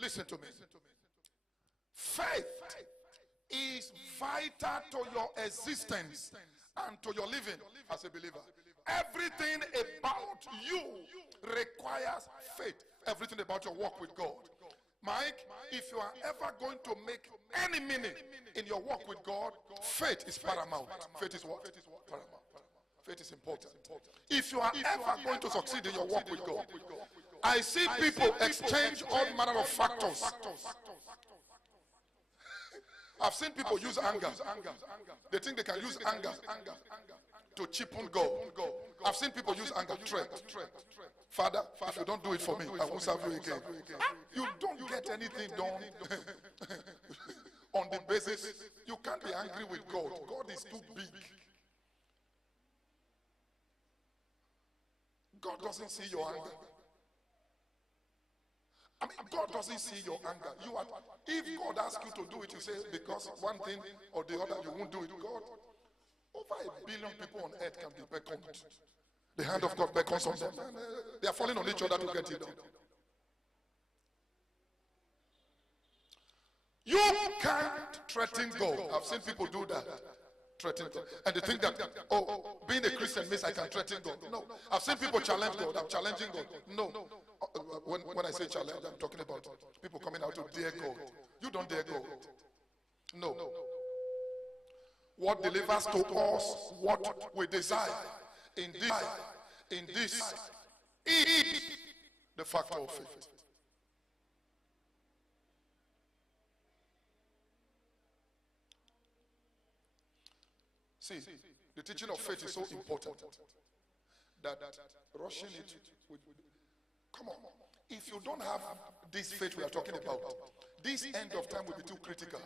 Listen to me. Faith is vital to your existence and to your living as a believer. Everything about you requires faith. Everything about your walk with God. Mike, if you are ever going to make any meaning in your walk with God, faith is paramount. Faith is what? Paramount. Faith is important. If you are ever going to succeed in your walk with God, I see people exchange all manner of factors. I've seen people use anger. They think they can use anger to cheapen God. I've seen people use anger. Threat. Father, if you don't do it for me, I won't serve you again. You don't get anything done on the basis. You can't be angry with God. God is too big. God doesn't see your anger. I mean, God doesn't see your anger. If God asks you to do it, you say, because one thing or the other, you won't do it. God, over 1 billion people on earth can be beckoned. The hand of God beckons on them. They are falling on each other to get it done. You can't threaten God. I've seen people do that. Threaten God. And they think that, being a Christian means I can threaten God. No. I've seen people challenge God. I'm challenging God. No. When I say challenge, I'm talking about people coming out to dare God. You don't dare God. No. What delivers to us what we desire in this is the factor of faith. See, the teaching of faith is so important that rushing it with come on. If you don't have this faith we are talking about, this end of time will be too critical.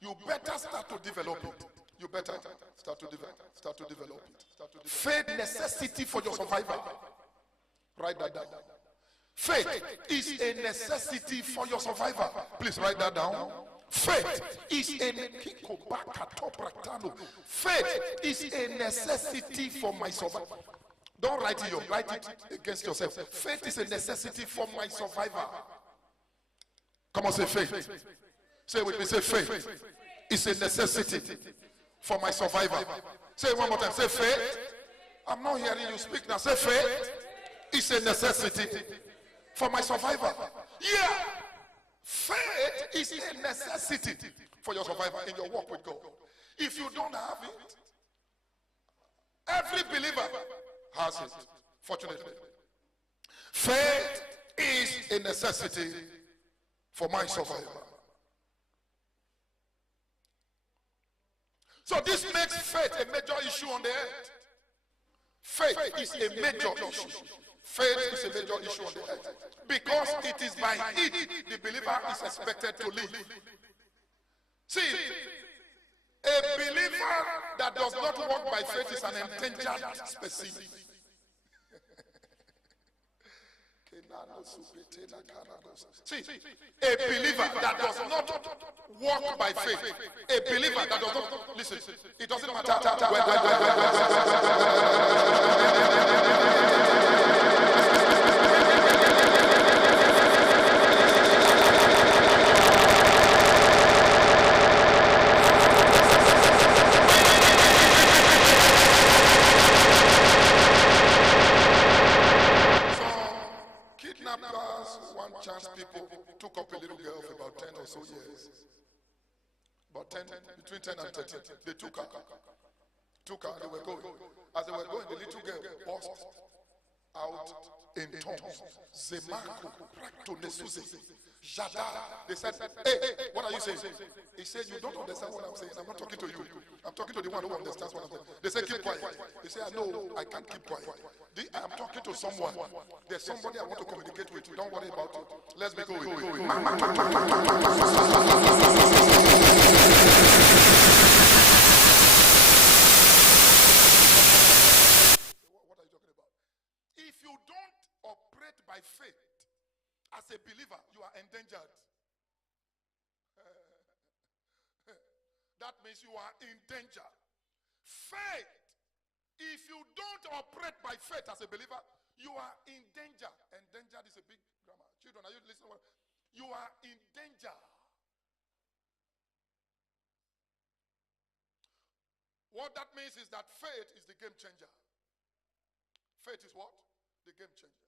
You better start to develop it. You better start to develop it. Faith necessity for your survival. Write that down. Faith is a necessity for your survival. Please write that down. Faith is a necessity for my survival. Don't write it, write it against yourself. Faith is a necessity for my survival. Come on, say faith. Say it with me, say faith is a necessity for my survival. Say it one more time, say faith. I'm not hearing you speak now. Say faith is a necessity for my survival. Yeah. Faith is a necessity for your survival in your walk with God. If you don't have it, every believer has it, fortunately. Faith is a necessity for my survival. So this makes faith a major issue on the earth. Faith is a major issue. Faith is a major issue on the earth. Because it is by it the believer is expected to live. See, a believer that does not walk by faith is an endangered species. See, a believer that does not walk by faith, a believer that does not, listen, it doesn't matter people took up a little girl for about 10 or so years. About 10, between 10 and 13. They took her, and they were going. As they were going, the little girl burst out in tongues. Zemako, Prakto Nesuze, Jada. They said, hey, what are you saying? He said, you don't understand what I'm saying. I'm not talking to you. I'm talking to the one who understands what I'm saying. They said, keep quiet. He said, no, I can't keep quiet. I'm talking to someone. There's somebody I want to communicate with. Don't worry about it. Let's be going. What are you talking about? If you don't operate by faith as a believer, you are endangered. That means you are in danger. Faith. If you don't operate by faith as a believer, you are in danger. Endangered is a big grammar. Children, are you listening? You are in danger. What that means is that faith is the game changer. Faith is what? The game changer.